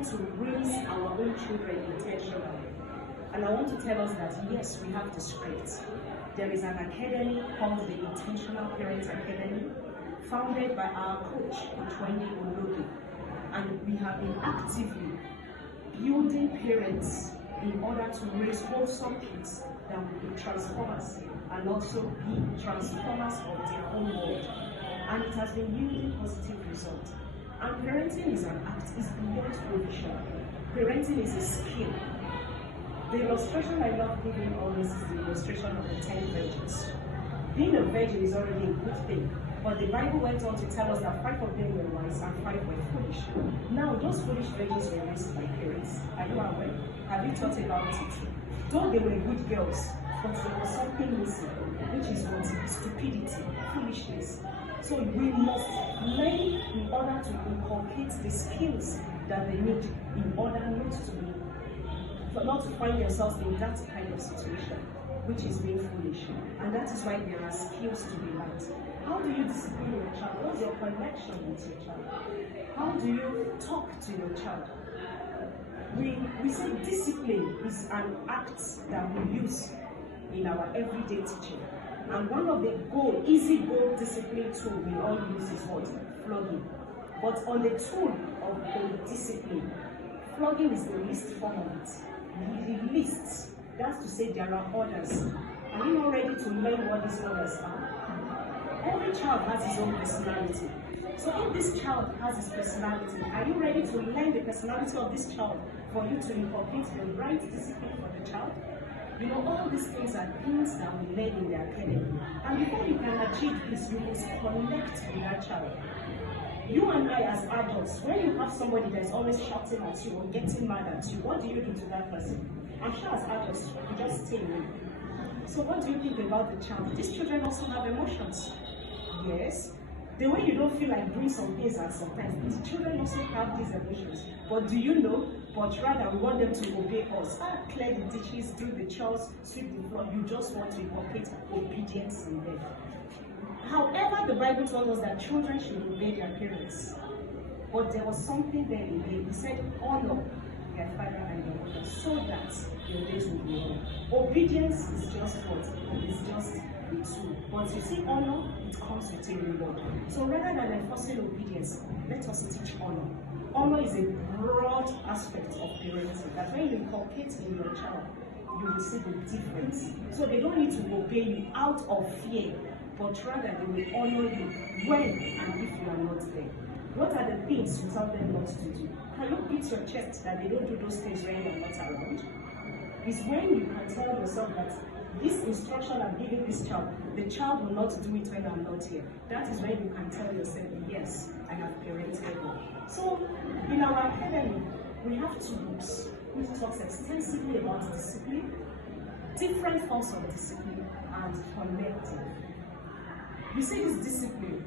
decided to raise our own children intentionally. And I want to tell us that yes, we have the script. There is an academy called the Intentional Parents Academy, founded by our coach, Uchwenyi Ologi. And we have been actively building parents in order to raise wholesome kids that will be transformers and also be transformers of their own world. And it has been yielding positive results. And parenting is an act, it's beyond provision. Parenting is a skill. The illustration I love giving always is the illustration of the 10 virgins. Being a virgin is already a good thing, but the Bible went on to tell us that 5 of them were wise and 5 were foolish. Now, those foolish virgins were raised by parents. Are you aware? Have you thought about it? Though they were good girls, but there was something missing, which is what? Stupidity, foolishness. So we must learn in order to inculcate the skills that they need in order not to find themselves in that kind of situation, which is being foolish. And that is why there are skills to be learned. How do you discipline your child? What's your connection with your child? How do you talk to your child? We say discipline is an act that we use in our everyday teaching. And one of the easy goal discipline tool we all use is what? Flogging. But on the tool of the discipline, flogging is the least form of it. The least. That's to say there are others. Are you not ready to learn what these others are? Every child has his own personality. So if this child has his personality, are you ready to learn the personality of this child for you to inculcate the right discipline for the child? You know, all these things are things that we learn in the academy. And before you can achieve this, you must connect with that child. You and I as adults, when you have somebody that is always shouting at you or getting mad at you, what do you do to that person? I'm sure as adults, we just stay away. So what do you think about the child? These children also have emotions. Yes. The way you don't feel like doing some things at sometimes, these children also have these emotions. But do you know? But rather, we want them to obey us. Clear the dishes, do the chores, sweep the floor. You just want to inculcate obedience in them. However, the Bible told us that children should obey their parents. But there was something there in him. He said, honor their father and their mother so that your days will be long. Obedience is just what? It's just a tool. But you see, honor, it comes with a reward. So rather than enforcing obedience, let us teach honor. Honor is a broad aspect of parenting. That when you inculcate in your child, you will see the difference. So they don't need to obey you out of fear, but rather they will honor you when and if you are not there. What are the things you tell them not to do? Can you beat your chest that they don't do those things when you are not around? It's when you can tell yourself that this instruction I'm giving this child, the child will not do it when I'm not here. That is when you can tell yourself, yes, I have parented them. So, in our academy, we have 2 books which talks extensively about discipline, different forms of discipline, and connecting. You see this discipline,